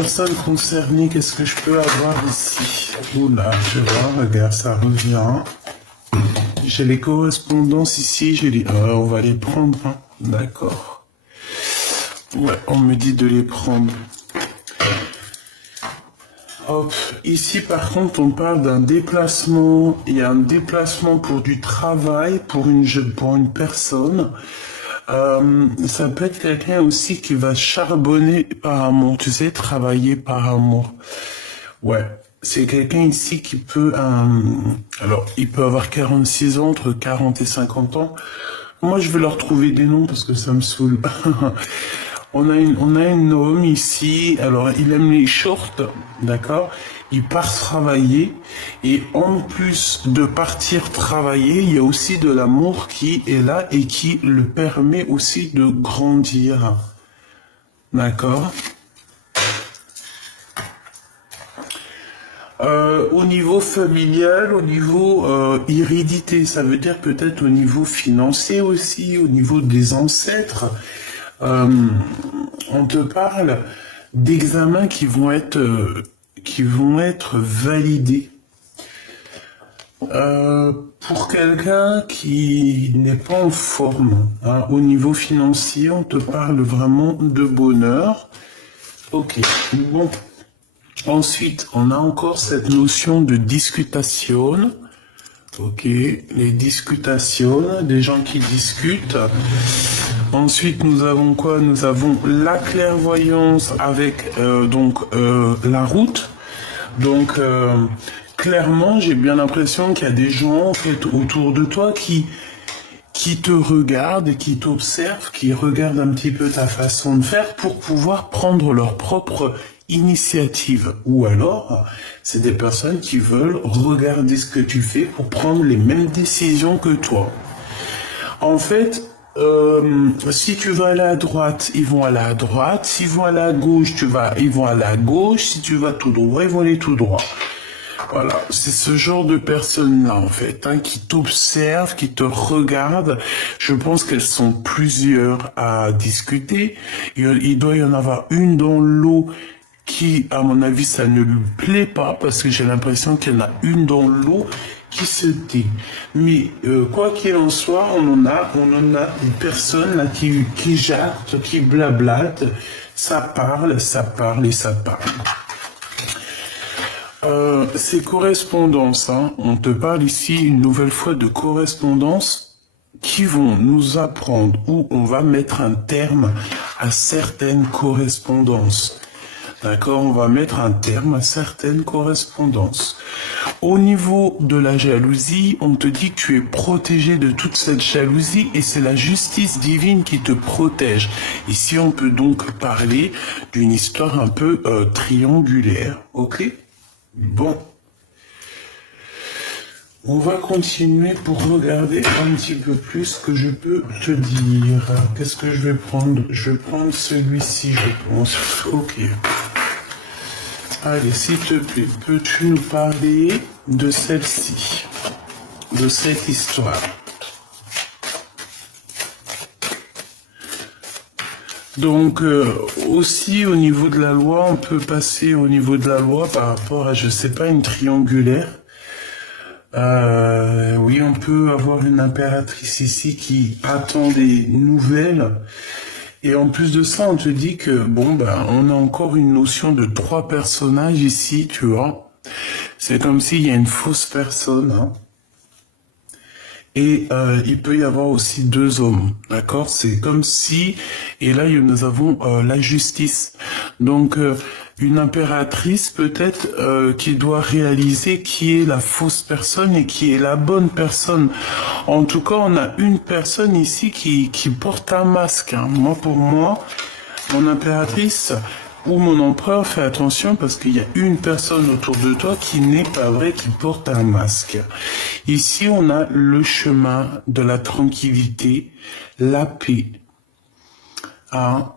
Personne concernée, qu'est-ce que je peux avoir ici? Oula, je vois, regarde, ça revient. J'ai les correspondances ici, on va les prendre, hein. D'accord. Ouais, on me dit de les prendre. Hop, ici par contre on parle d'un déplacement, il y a un déplacement pour du travail, pour une personne. Ça peut être quelqu'un aussi qui va charbonner par amour, tu sais, travailler par amour. Ouais, c'est quelqu'un ici qui peut... alors, il peut avoir 46 ans, entre 40 et 50 ans. Moi, je vais leur trouver des noms parce que ça me saoule. On a un homme ici, alors il aime les shorts, d'accord? Il part travailler et en plus de partir travailler, il y a aussi de l'amour qui est là et qui le permet aussi de grandir, d'accord? Au niveau familial, au niveau hérédité, ça veut dire peut-être au niveau financier aussi, au niveau des ancêtres. On te parle d'examens qui vont être validés. Pour quelqu'un qui n'est pas en forme, hein, au niveau financier, on te parle vraiment de bonheur. Ok, bon. Ensuite, on a encore cette notion de discutation. Ok, les discutations, des gens qui discutent. Ensuite, nous avons quoi? Nous avons la clairvoyance avec la route. Donc, clairement, j'ai bien l'impression qu'il y a des gens en fait, autour de toi qui te regardent et qui t'observent, qui regardent un petit peu ta façon de faire pour pouvoir prendre leur propre initiative. Ou alors, c'est des personnes qui veulent regarder ce que tu fais pour prendre les mêmes décisions que toi. En fait, si tu vas aller à droite, ils vont aller à droite. S'ils vont aller à gauche, ils vont aller à gauche. Si tu vas tout droit, ils vont aller tout droit. Voilà, c'est ce genre de personnes-là, en fait, hein, qui t'observent, qui te regardent. Je pense qu'elles sont plusieurs à discuter. Il doit y en avoir une dans l'eau qui, à mon avis, ça ne lui plaît pas, parce que j'ai l'impression qu'il y en a une dans l'eau qui se tait. Mais quoi qu'il en soit, on en a une personne là qui jarte, qui blablate. Ça parle et ça parle. Ces correspondances, hein, on te parle ici une nouvelle fois de correspondances qui vont nous apprendre où on va mettre un terme à certaines correspondances. D'accord, on va mettre un terme à certaines correspondances. Au niveau de la jalousie, on te dit que tu es protégé de toute cette jalousie et c'est la justice divine qui te protège. Ici, on peut donc parler d'une histoire un peu triangulaire, ok? Bon. On va continuer pour regarder un petit peu plus ce que je peux te dire. Qu'est-ce que je vais prendre? Je vais prendre celui-ci, je pense. Ok. Allez, s'il te plaît, peux-tu nous parler de celle-ci, de cette histoire? Donc, aussi au niveau de la loi, on peut passer au niveau de la loi par rapport à, je sais pas, une triangulaire. Oui, on peut avoir une impératrice ici qui attend des nouvelles. Et en plus de ça, on te dit que, bon, ben, on a encore une notion de 3 personnages ici, tu vois. C'est comme s'il y a une fausse personne, hein. Et il peut y avoir aussi 2 hommes, d'accord? C'est comme si, et là nous avons la justice. Donc une impératrice peut-être qui doit réaliser qui est la fausse personne et qui est la bonne personne. En tout cas, on a une personne ici qui porte un masque, hein. Moi, pour moi, mon impératrice ou mon empereur, fais attention parce qu'il y a une personne autour de toi qui n'est pas vrai, qui porte un masque. Ici, on a le chemin de la tranquillité, la paix, à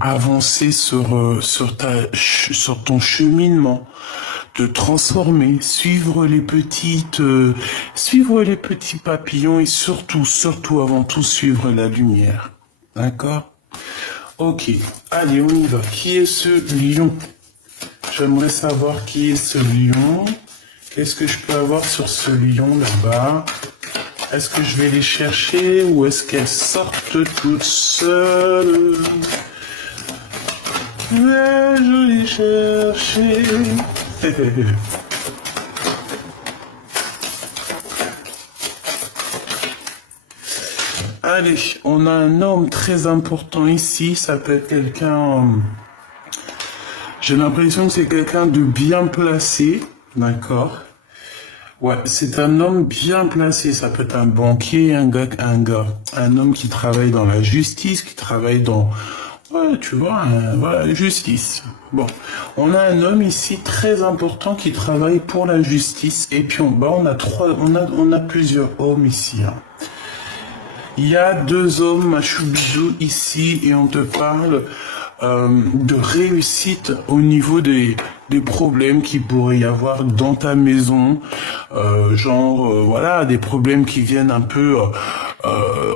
avancer sur ton cheminement, te transformer, suivre les petits papillons et surtout avant tout suivre la lumière. D'accord? Ok, allez, on y va. Qui est ce lion? J'aimerais savoir qui est ce lion. Qu'est-ce que je peux avoir sur ce lion là-bas? Est-ce que je vais les chercher ou est-ce qu'elles sortent toutes seules? Vais-je les chercher? Allez, on a un homme très important ici, ça peut être quelqu'un... J'ai l'impression que c'est quelqu'un de bien placé, d'accord? Ouais, c'est un homme bien placé, ça peut être un banquier, un homme qui travaille dans la justice, qui travaille dans... Ouais, tu vois, voilà, justice. Bon, on a un homme ici très important qui travaille pour la justice, et puis on a plusieurs hommes ici, hein. Il y a deux hommes, Machubizou, ici, et on te parle de réussite au niveau des problèmes qu'il pourrait y avoir dans ta maison, voilà, des problèmes qui viennent un peu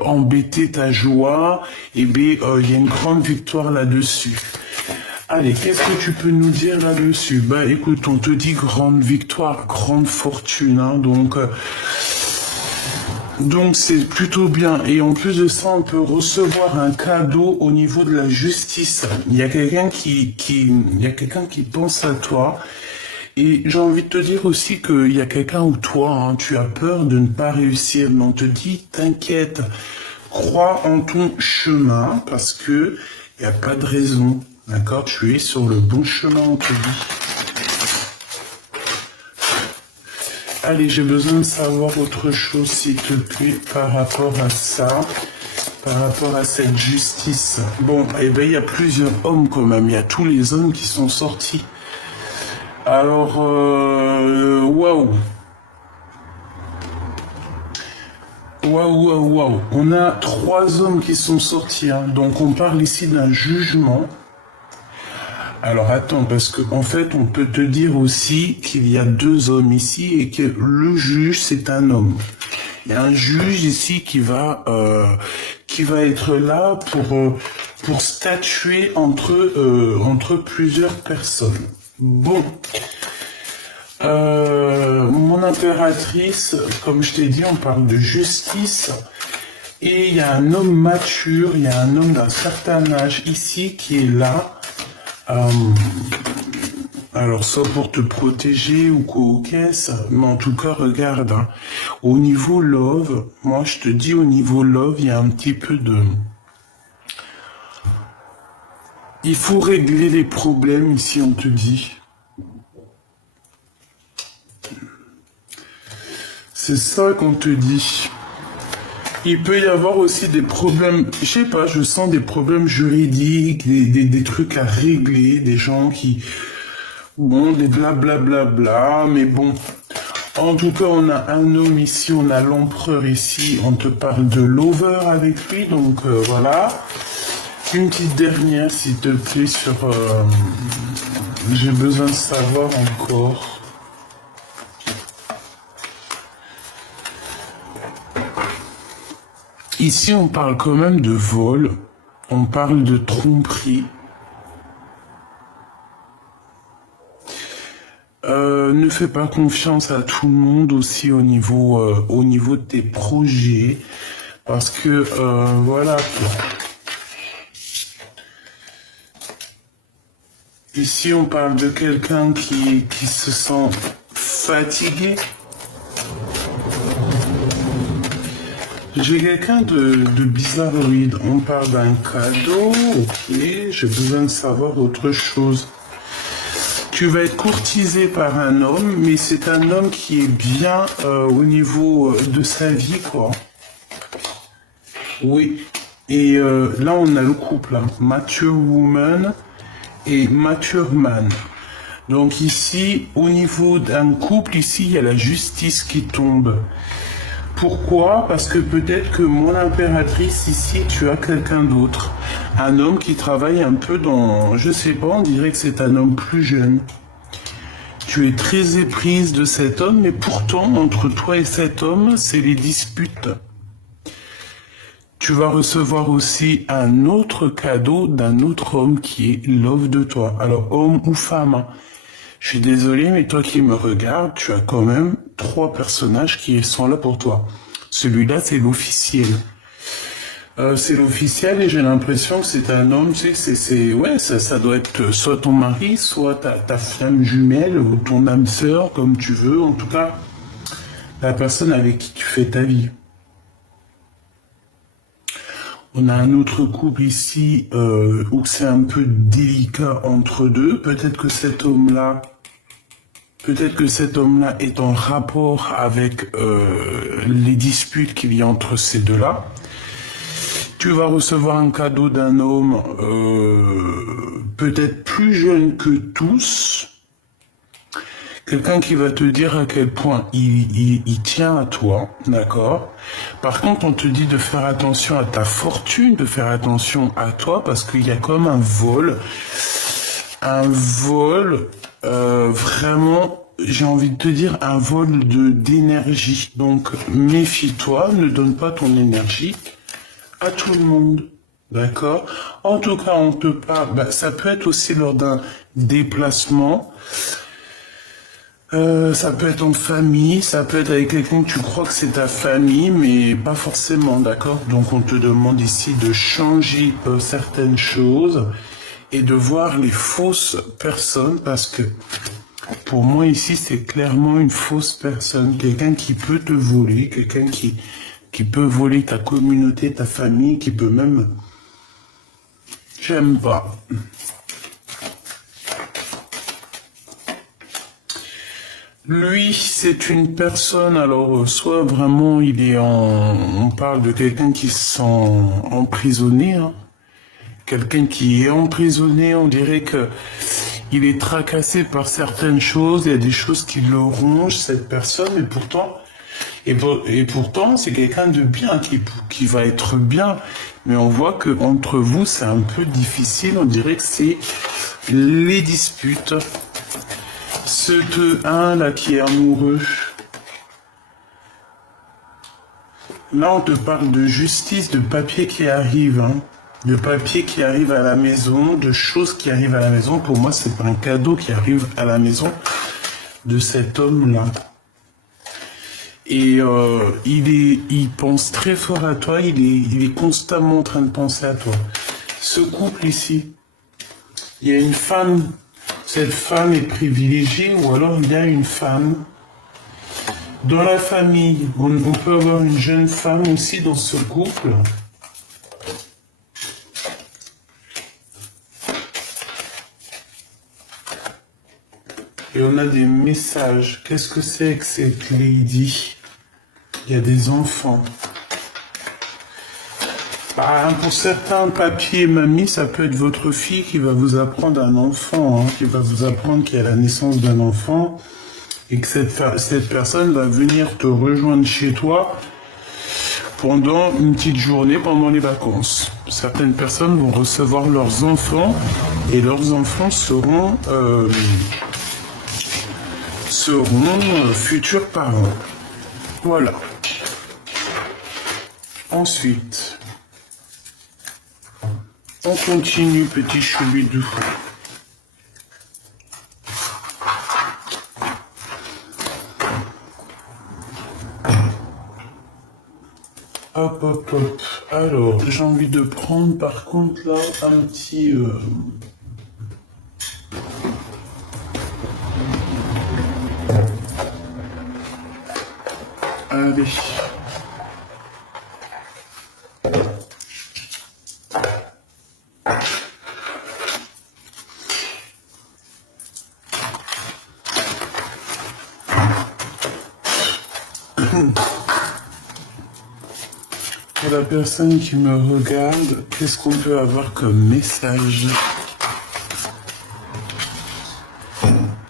embêter ta joie, et bien, il y a une grande victoire là-dessus. Allez, qu'est-ce que tu peux nous dire là-dessus? Bah écoute, on te dit grande victoire, grande fortune, hein, donc c'est plutôt bien. Et en plus de ça, on peut recevoir un cadeau au niveau de la justice. Il y a quelqu'un qui pense à toi. Et j'ai envie de te dire aussi qu'il y a quelqu'un où toi, hein, tu as peur de ne pas réussir. Mais on te dit, t'inquiète, crois en ton chemin parce que il n'y a pas de raison. D'accord? Tu es sur le bon chemin, on te dit. Allez, j'ai besoin de savoir autre chose, s'il te plaît, par rapport à ça, par rapport à cette justice. Bon, eh ben, il y a plusieurs hommes quand même, il y a tous les hommes qui sont sortis. Alors, waouh. Waouh. On a 3 hommes qui sont sortis, hein. Donc on parle ici d'un jugement. Alors attends, parce que en fait, on peut te dire aussi qu'il y a 2 hommes ici et que le juge, c'est un homme. Il y a un juge ici qui va être là pour statuer entre plusieurs personnes. Bon. Mon impératrice, comme je t'ai dit, on parle de justice. Et il y a un homme mature, il y a un homme d'un certain âge ici qui est là. Alors, soit pour te protéger ou quoi qu'est-ce, mais en tout cas, regarde, hein, au niveau love, moi je te dis au niveau love, il y a un petit peu de... Il faut régler les problèmes ici, on te dit. C'est ça qu'on te dit. Il peut y avoir aussi des problèmes, je sais pas, je sens des problèmes juridiques, des trucs à régler, des gens qui... Bon, des blablabla, mais bon. En tout cas, on a un homme ici, on a l'empereur ici, on te parle de lover avec lui, donc voilà. Une petite dernière, s'il te plaît, sur... J'ai besoin de savoir encore... Ici, on parle quand même de vol, on parle de tromperie. Ne fais pas confiance à tout le monde aussi au niveau de tes projets, parce que voilà. Ici, on parle de quelqu'un qui se sent fatigué. J'ai quelqu'un de bizarroïde. On parle d'un cadeau. Ok, j'ai besoin de savoir autre chose. Tu vas être courtisé par un homme, mais c'est un homme qui est bien au niveau de sa vie, quoi. Oui. Et là, on a le couple, hein. Mature woman et mature man. Donc ici, au niveau d'un couple, ici, il y a la justice qui tombe. Pourquoi? Parce que peut-être que mon impératrice, ici, tu as quelqu'un d'autre. Un homme qui travaille un peu dans... Je sais pas, on dirait que c'est un homme plus jeune. Tu es très éprise de cet homme, mais pourtant, entre toi et cet homme, c'est les disputes. Tu vas recevoir aussi un autre cadeau d'un autre homme qui est love de toi. Alors, homme ou femme, hein. Je suis désolé, mais toi qui me regardes, tu as quand même 3 personnages qui sont là pour toi. Celui-là, c'est l'officiel. C'est l'officiel et j'ai l'impression que c'est un homme, tu sais, ouais, ça doit être soit ton mari, soit ta femme jumelle ou ton âme sœur, comme tu veux. En tout cas, la personne avec qui tu fais ta vie. On a un autre couple ici où c'est un peu délicat entre deux. Peut-être que cet homme-là est en rapport avec les disputes qu'il y a entre ces deux-là. Tu vas recevoir un cadeau d'un homme peut-être plus jeune que tous. Quelqu'un qui va te dire à quel point il tient à toi, d'accord? Par contre, on te dit de faire attention à ta fortune, de faire attention à toi, parce qu'il y a comme un vol vraiment, j'ai envie de te dire, un vol d'énergie. Donc, méfie-toi, ne donne pas ton énergie à tout le monde. D'accord? En tout cas, on te parle, ça peut être aussi lors d'un déplacement. Ça peut être en famille, ça peut être avec quelqu'un que tu crois que c'est ta famille, mais pas forcément, d'accord? Donc on te demande ici de changer certaines choses et de voir les fausses personnes, parce que pour moi ici c'est clairement une fausse personne, quelqu'un qui peut te voler, quelqu'un qui peut voler ta communauté, ta famille, qui peut même... J'aime pas. Lui, c'est une personne, alors, soit vraiment on parle de quelqu'un qui se sent emprisonné, hein. Quelqu'un qui est emprisonné, on dirait que il est tracassé par certaines choses, il y a des choses qui le rongent, cette personne, et pourtant, c'est quelqu'un de bien, qui va être bien, mais on voit que entre vous, c'est un peu difficile, on dirait que c'est les disputes. Ce 1 là qui est amoureux, là on te parle de justice, de papier qui arrive, hein. De papier qui arrive à la maison, de choses qui arrivent à la maison. Pour moi, c'est pas un cadeau qui arrive à la maison de cet homme-là. Et il pense très fort à toi, il est constamment en train de penser à toi. Ce couple ici, il y a une femme. Cette femme est privilégiée, ou alors il y a une femme. Dans la famille, on peut avoir une jeune femme aussi dans ce couple. Et on a des messages. Qu'est-ce que c'est que cette lady? Il y a des enfants. Pour certains, papy et mamie, ça peut être votre fille qui va vous apprendre un enfant, hein, qui va vous apprendre qu'il y a la naissance d'un enfant, et que cette personne va venir te rejoindre chez toi pendant une petite journée, pendant les vacances. Certaines personnes vont recevoir leurs enfants, et leurs enfants seront futurs parents. Voilà. Ensuite... on continue, petit choubidou. Hop, hop, hop. Alors, j'ai envie de prendre, par contre, là, un petit... Allez. Pour la personne qui me regarde, qu'est-ce qu'on peut avoir comme message?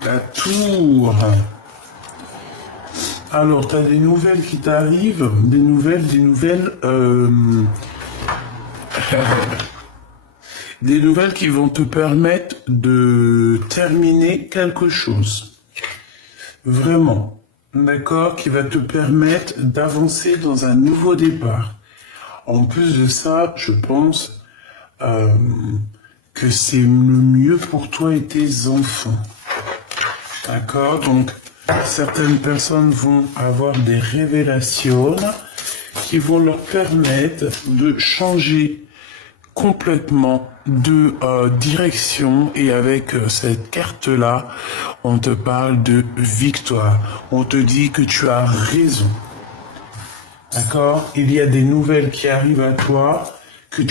La tour. Alors, tu as des nouvelles qui t'arrivent, des nouvelles, des nouvelles qui vont te permettre de terminer quelque chose. Vraiment. D'accord? Qui va te permettre d'avancer dans un nouveau départ. En plus de ça, je pense que c'est le mieux pour toi et tes enfants. D'accord? Donc, certaines personnes vont avoir des révélations qui vont leur permettre de changer complètement de direction, et avec cette carte-là, on te parle de victoire. On te dit que tu as raison. D'accord? Il y a des nouvelles qui arrivent à toi, que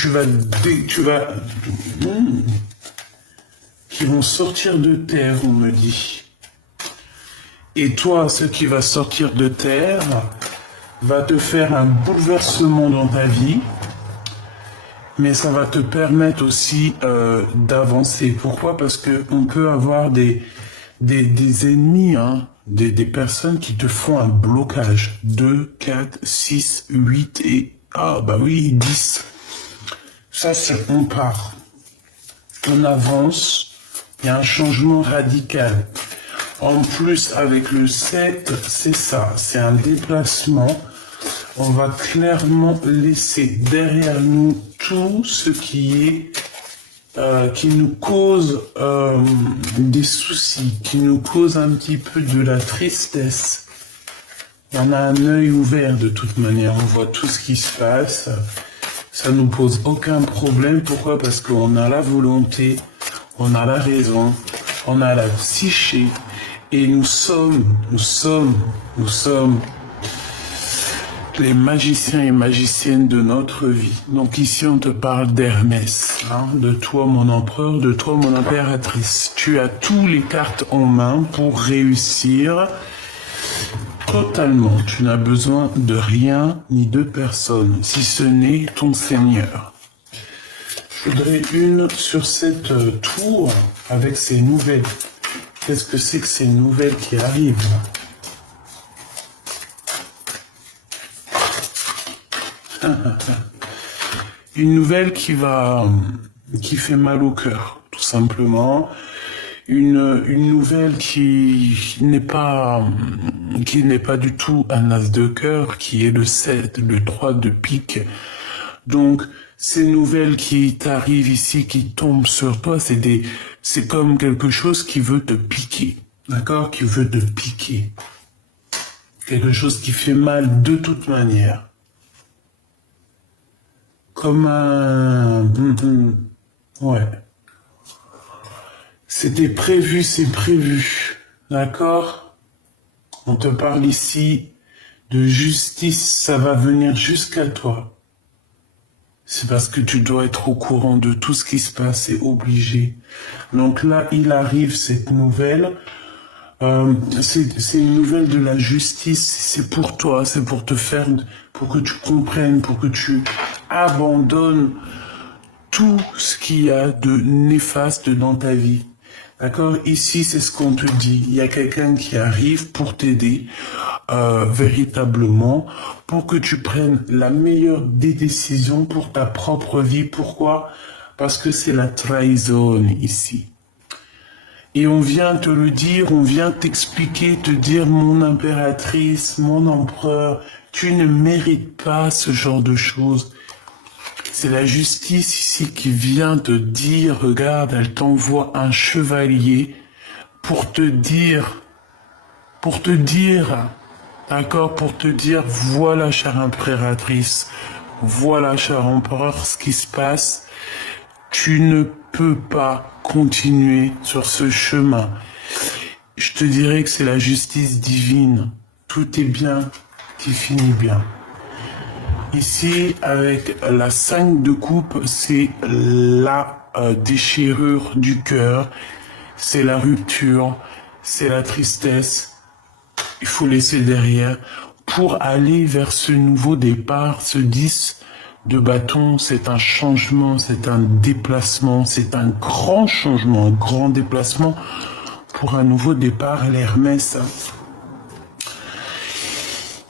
qui vont sortir de terre, on me dit. Et toi, ce qui va sortir de terre va te faire un bouleversement dans ta vie, mais ça va te permettre aussi d'avancer. Pourquoi? Parce que on peut avoir des ennemis, hein, des personnes qui te font un blocage. 2, 4, 6, 8 et... Ah bah oui, 10. Ça, c'est on part. On avance. Il y a un changement radical. En plus, avec le 7, c'est ça. C'est un déplacement. On va clairement laisser derrière nous tout ce qui est qui nous cause des soucis, qui nous cause un petit peu de la tristesse. On a un œil ouvert de toute manière, on voit tout ce qui se passe. Ça nous pose aucun problème. Pourquoi? Parce qu'on a la volonté, on a la raison, on a la psyché, et nous sommes les magiciens et magiciennes de notre vie. Donc ici, on te parle d'Hermès, hein, de toi, mon empereur, de toi, mon impératrice. Tu as tous les cartes en main pour réussir totalement. Tu n'as besoin de rien ni de personne, si ce n'est ton Seigneur. Je voudrais une sur cette tour avec ces nouvelles. Qu'est-ce que c'est que ces nouvelles qui arrivent? Une nouvelle qui fait mal au cœur, tout simplement. Une nouvelle qui n'est pas du tout un as de cœur, qui est le 7, le 3 de pique. Donc, ces nouvelles qui t'arrivent ici, qui tombent sur toi, c'est comme quelque chose qui veut te piquer. D'accord? Qui veut te piquer. Quelque chose qui fait mal de toute manière. Comme un... Ouais. C'était prévu, c'est prévu. D'accord? On te parle ici de justice, ça va venir jusqu'à toi. C'est parce que tu dois être au courant de tout ce qui se passe, c'est obligé. Donc là, il arrive cette nouvelle. C'est une nouvelle de la justice, c'est pour toi, c'est pour te faire, pour que tu comprennes, pour que tu abandonnes tout ce qu'il y a de néfaste dans ta vie. D'accord? Ici, c'est ce qu'on te dit. Il y a quelqu'un qui arrive pour t'aider véritablement, pour que tu prennes la meilleure des décisions pour ta propre vie. Pourquoi? Parce que c'est la trahison ici. Et on vient te le dire, on vient t'expliquer, te dire, mon impératrice, mon empereur, tu ne mérites pas ce genre de choses. C'est la justice ici qui vient te dire, regarde, elle t'envoie un chevalier pour te dire, d'accord, pour te dire, voilà, chère impératrice, voilà, cher empereur, ce qui se passe. Tu ne peux pas continuer sur ce chemin. Je te dirais que c'est la justice divine. Tout est bien qui finit bien. Ici, avec la 5 de coupe, c'est la déchirure du cœur, c'est la rupture, c'est la tristesse. Il faut laisser derrière pour aller vers ce nouveau départ, ce 10 de bâton. C'est un changement, c'est un déplacement, c'est un grand changement, un grand déplacement pour un nouveau départ à l'Hermès.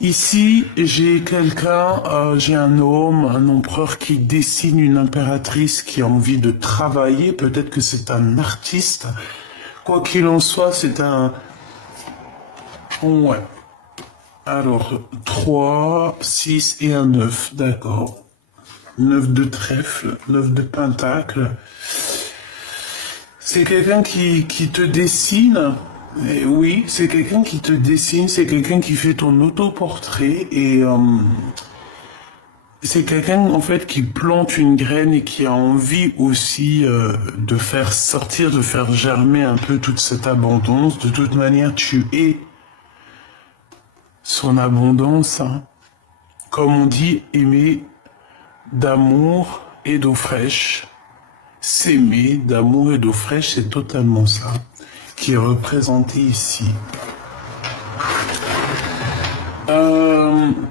Ici, j'ai quelqu'un, j'ai un homme, un empereur qui dessine une impératrice qui a envie de travailler. Peut-être que c'est un artiste. Quoi qu'il en soit, c'est un... Ouais. Alors, 3, 6 et un 9, d'accord. 9 de trèfle, 9 de pentacle. C'est quelqu'un qui te dessine Et oui, c'est quelqu'un qui te dessine, c'est quelqu'un qui fait ton autoportrait et c'est quelqu'un en fait qui plante une graine et qui a envie aussi de faire sortir, de faire germer un peu toute cette abondance. De toute manière, tu es son abondance, hein. Comme on dit, aimer d'amour et d'eau fraîche. S'aimer d'amour et d'eau fraîche, c'est totalement ça qui est représenté ici.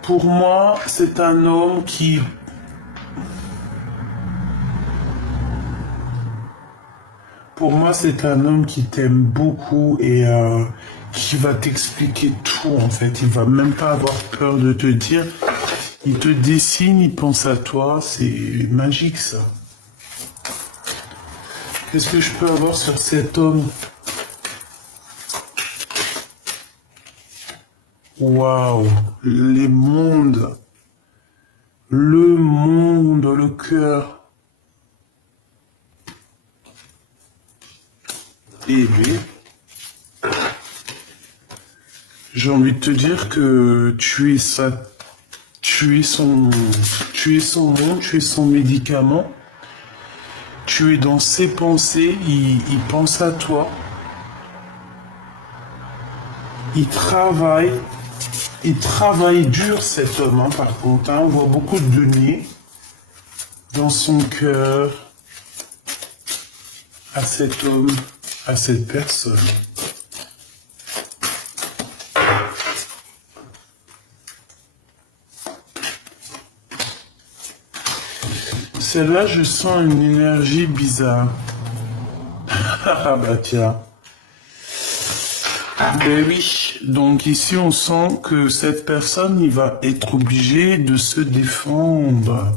Pour moi, c'est un homme qui... Pour moi, c'est un homme qui t'aime beaucoup et qui va t'expliquer tout, en fait. Il va même pas avoir peur de te dire. Il te dessine, il pense à toi. C'est magique, ça. Qu'est-ce que je peux avoir sur cet homme? Waouh, les mondes, le monde, le cœur. Eh bien, j'ai envie de te dire que tu es ça, tu es son monde, tu es son médicament. Tu es dans ses pensées, il pense à toi. Il travaille dur cet homme, hein, par contre. Hein. On voit beaucoup de deniers dans son cœur à cet homme, à cette personne. Celle-là, je sens une énergie bizarre. Ah bah tiens. Ben oui, donc ici on sent que cette personne, il va être obligé de se défendre.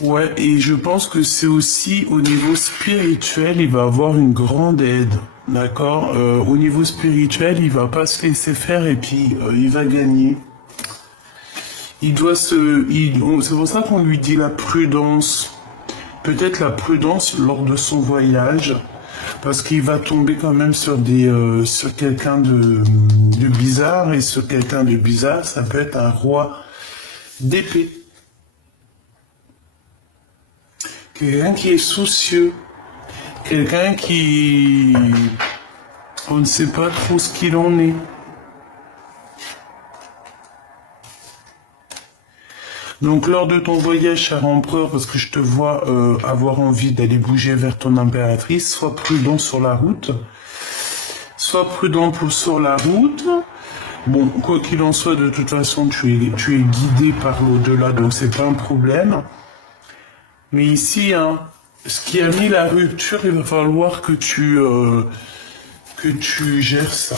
Ouais, et je pense que c'est aussi au niveau spirituel, il va avoir une grande aide. D'accord. Au niveau spirituel, il va pas se laisser faire et puis il va gagner. Il doit c'est pour ça qu'on lui dit la prudence. Peut-être la prudence lors de son voyage. Parce qu'il va tomber quand même sur sur quelqu'un de bizarre. Et ce quelqu'un de bizarre, ça peut être un roi d'épée. Quelqu'un qui est soucieux. Quelqu'un qui... On ne sait pas trop ce qu'il en est. Donc lors de ton voyage, cher empereur, parce que je te vois avoir envie d'aller bouger vers ton impératrice, sois prudent sur la route. Sois prudent sur la route. Bon, quoi qu'il en soit, de toute façon, tu es guidé par l'au-delà, donc c'est pas un problème. Mais ici, hein, ce qui a mis la rupture, il va falloir que tu gères ça.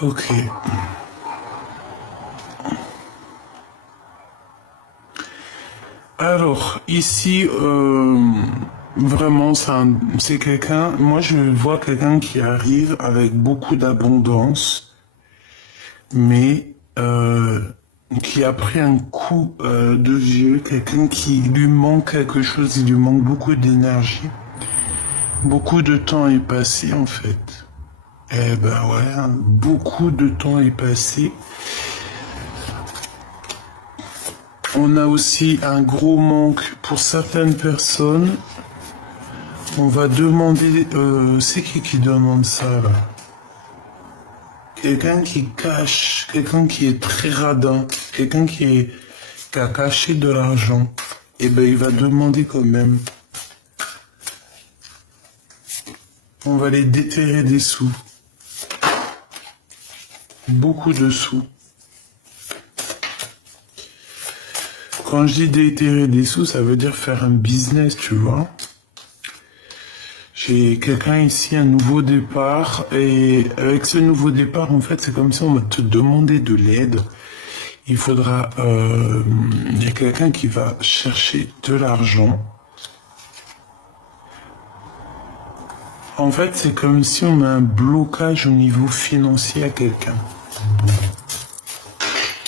Ok. Alors, ici, vraiment, c'est quelqu'un, moi je vois quelqu'un qui arrive avec beaucoup d'abondance, mais qui a pris un coup de vieux, quelqu'un qui lui manque quelque chose, il lui manque beaucoup d'énergie. Beaucoup de temps est passé en fait. Eh ben ouais, hein, beaucoup de temps est passé. On a aussi un gros manque pour certaines personnes. On va demander... c'est qui demande ça là? Quelqu'un qui cache, quelqu'un qui est très radin, quelqu'un qui a caché de l'argent. Eh ben il va demander quand même. On va les déterrer des sous. Beaucoup de sous. Quand je dis déterrer des sous, ça veut dire faire un business, tu vois. J'ai quelqu'un ici, un nouveau départ. Et avec ce nouveau départ, en fait, c'est comme si on va te demander de l'aide. Il faudra... Il y a quelqu'un qui va chercher de l'argent. En fait, c'est comme si on a un blocage au niveau financier à quelqu'un.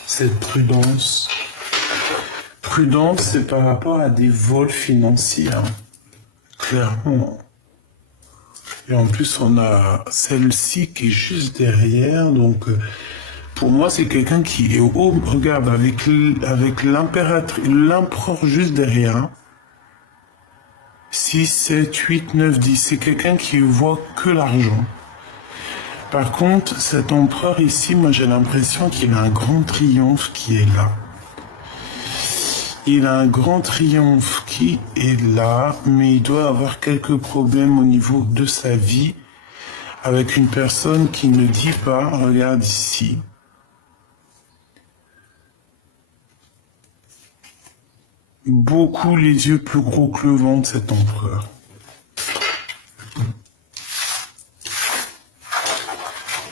Cette prudence. Prudence, c'est par rapport à des vols financiers. Hein. Clairement. Et en plus, on a celle-ci qui est juste derrière. Donc, pour moi, c'est quelqu'un qui est haut. Regarde, avec l'impératrice, l'empereur juste derrière. Hein. 6, 7, 8, 9, 10. C'est quelqu'un qui voit que l'argent. Par contre, cet empereur ici, moi j'ai l'impression qu'il a un grand triomphe qui est là. Il a un grand triomphe qui est là, mais il doit avoir quelques problèmes au niveau de sa vie avec une personne qui ne dit pas, regarde ici. Beaucoup les yeux plus gros que le ventre, cet empereur.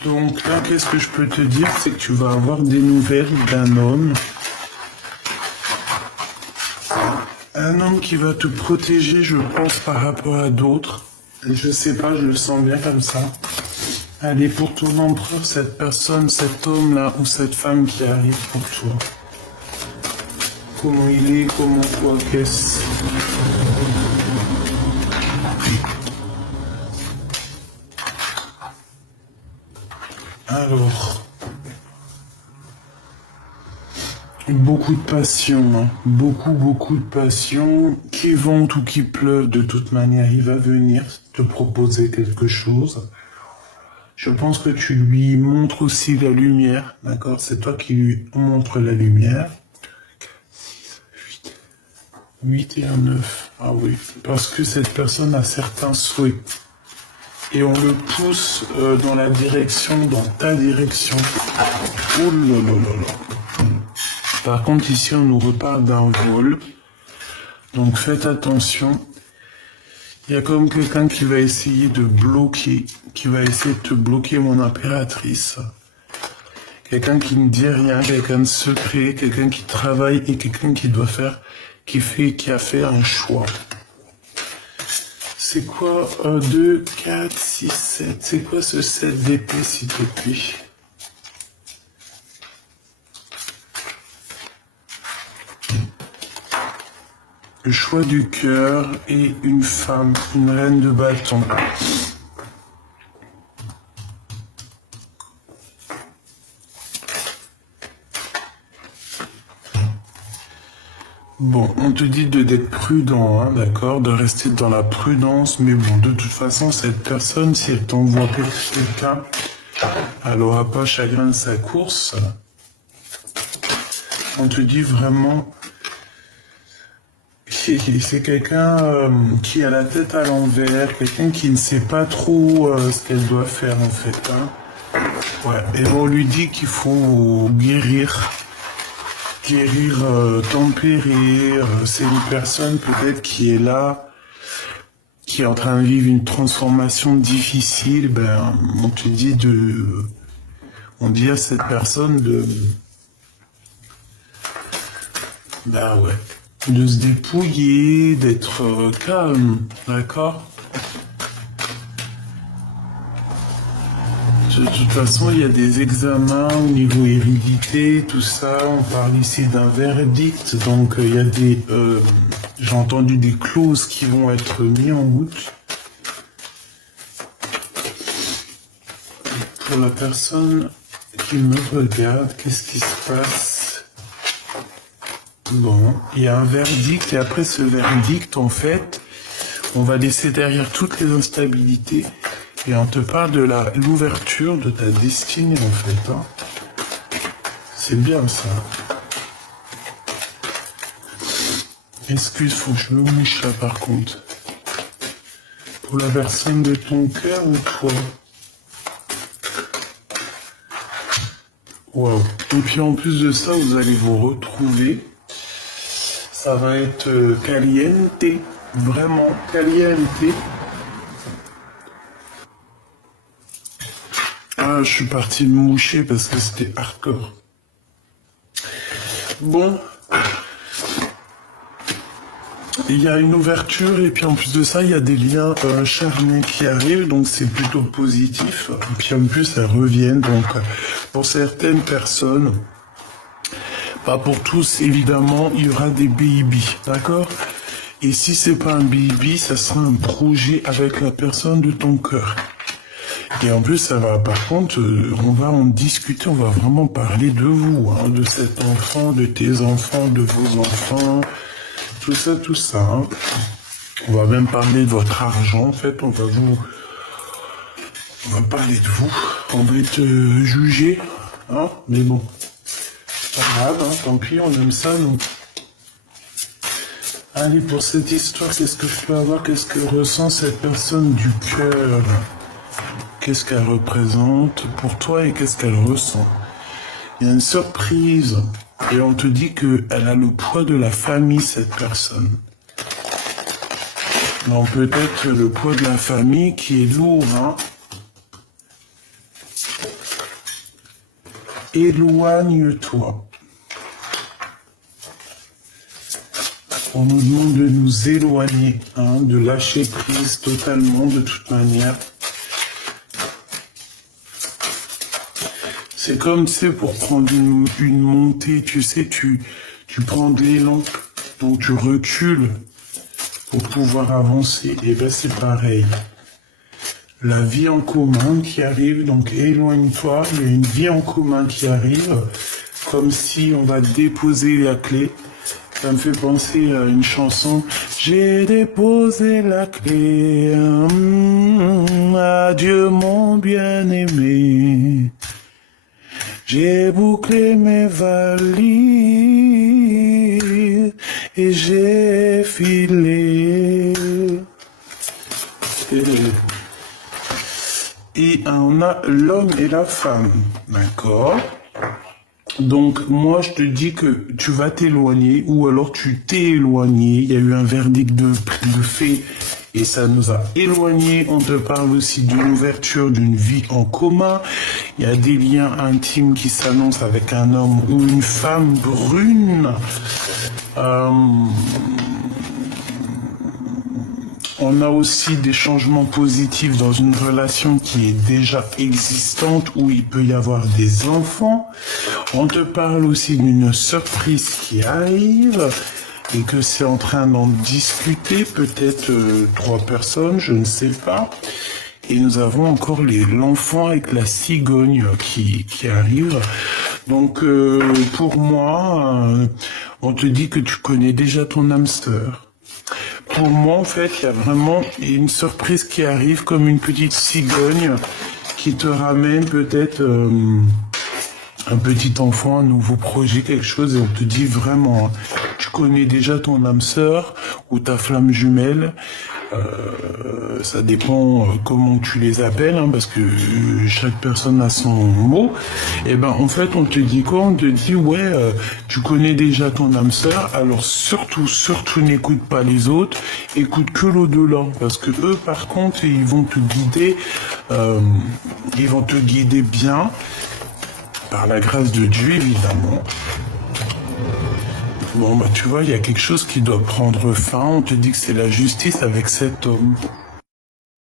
Donc là, qu'est-ce que je peux te dire, c'est que tu vas avoir des nouvelles d'un homme. Un homme qui va te protéger, je pense, par rapport à d'autres. Je sais pas, je le sens bien comme ça. Allez, pour ton empereur, cette personne, cet homme-là, ou cette femme qui arrive pour toi. Comment il est, comment quoi, qu'est-ce... Alors... Beaucoup de passion, hein. Beaucoup de passion. Qu'il vente ou qu'il pleuve, de toute manière, il va venir te proposer quelque chose. Je pense que tu lui montres aussi la lumière, d'accord? C'est toi qui lui montres la lumière. 8 et un 9. Ah oui, parce que cette personne a certains souhaits. Et on le pousse dans la direction, dans ta direction. Oh là là là là. Par contre, ici, on nous reparle d'un vol. Donc, faites attention. Il y a comme quelqu'un qui va essayer de bloquer, qui va essayer de te bloquer, mon impératrice. Quelqu'un qui ne dit rien, quelqu'un de secret, quelqu'un qui travaille et quelqu'un qui doit faire, qui a fait un choix. C'est quoi 2, 4, 6, 7. C'est quoi ce 7 d'épée, s'il te plaît? Le choix du cœur et une femme, une reine de bâton. Bon, on te dit d'être prudent, hein, d'accord, de rester dans la prudence, mais bon, de toute façon, cette personne, si elle t'envoie quelqu'un, elle n'aura pas chagrin de sa course. On te dit vraiment... C'est quelqu'un qui a la tête à l'envers, quelqu'un qui ne sait pas trop ce qu'elle doit faire en fait. Hein. Ouais. Et on lui dit qu'il faut guérir, tempérer. C'est une personne peut-être qui est là, qui est en train de vivre une transformation difficile. Ben, on te dit on dit à cette personne de, ben ouais. De se dépouiller, d'être calme, d'accord? De toute façon, il y a des examens au niveau hérédité, tout ça. On parle ici d'un verdict, donc il y a des... j'ai entendu des clauses qui vont être mises en route. Pour la personne qui me regarde, qu'est-ce qui se passe? Bon, il y a un verdict et après ce verdict, en fait, on va laisser derrière toutes les instabilités et on te parle de l'ouverture de ta destinée, en fait. Hein. C'est bien ça. Excuse, faut que je me mouche là par contre. Pour la personne de ton cœur ou toi? Wow. Et puis en plus de ça, vous allez vous retrouver. Ça va être caliente, vraiment caliente. Ah, je suis parti me moucher parce que c'était hardcore. Bon. il y a une ouverture et puis en plus de ça, il y a des liens charnels qui arrivent, donc c'est plutôt positif. Et puis en plus, elles reviennent, donc pour certaines personnes, pas pour tous, évidemment, il y aura des baby, d'accord? Et si c'est pas un baby, ça sera un projet avec la personne de ton cœur. Et en plus, ça va, par contre, on va en discuter, on va vraiment parler de vous, hein, de cet enfant, de tes enfants, de vos enfants, tout ça, tout ça. Hein. On va même parler de votre argent, en fait, on va parler de vous, on va être jugé, hein, mais bon, pas grave, hein, tant pis, on aime ça, nous. Allez, pour cette histoire, qu'est-ce que je peux avoir, qu'est-ce que ressent cette personne du cœur? Qu'est-ce qu'elle représente pour toi et qu'est-ce qu'elle ressent? Il y a une surprise et on te dit qu'elle a le poids de la famille, cette personne. Donc peut-être le poids de la famille qui est lourd, hein. Éloigne-toi. On nous demande de nous éloigner, hein, de lâcher prise totalement de toute manière. C'est comme, tu sais, pour prendre une montée, tu sais, tu prends de l'élan, donc tu recules pour pouvoir avancer. Et ben c'est pareil. La vie en commun qui arrive, donc éloigne-toi, il y a une vie en commun qui arrive, comme si on va déposer la clé. Ça me fait penser à une chanson. J'ai déposé la clé, adieu mon bien-aimé. J'ai bouclé mes valises et j'ai filé. Et on a l'homme et la femme, d'accord? Donc moi je te dis que tu vas t'éloigner ou alors tu t'es éloigné. Il y a eu un verdict de fait et ça nous a éloignés. On te parle aussi d'une ouverture d'une vie en commun. Il y a des liens intimes qui s'annoncent avec un homme ou une femme brune. On a aussi des changements positifs dans une relation qui est déjà existante où il peut y avoir des enfants. On te parle aussi d'une surprise qui arrive et que c'est en train d'en discuter, peut-être 3 personnes, je ne sais pas. Et nous avons encore l'enfant avec la cigogne qui arrive. Donc pour moi, on te dit que tu connais déjà ton hamster. Pour moi, en fait, il y a vraiment une surprise qui arrive comme une petite cigogne qui te ramène peut-être un petit enfant, un nouveau projet, quelque chose, et on te dit vraiment, tu connais déjà ton âme sœur ou ta flamme jumelle. Ça dépend comment tu les appelles, hein, parce que chaque personne a son mot. Et ben en fait on te dit quoi? On te dit ouais, tu connais déjà ton âme sœur, alors surtout n'écoute pas les autres, écoute que l'au-delà, parce que eux par contre ils vont te guider bien par la grâce de Dieu évidemment. Bon, bah tu vois, il y a quelque chose qui doit prendre fin. On te dit que c'est la justice avec cet homme.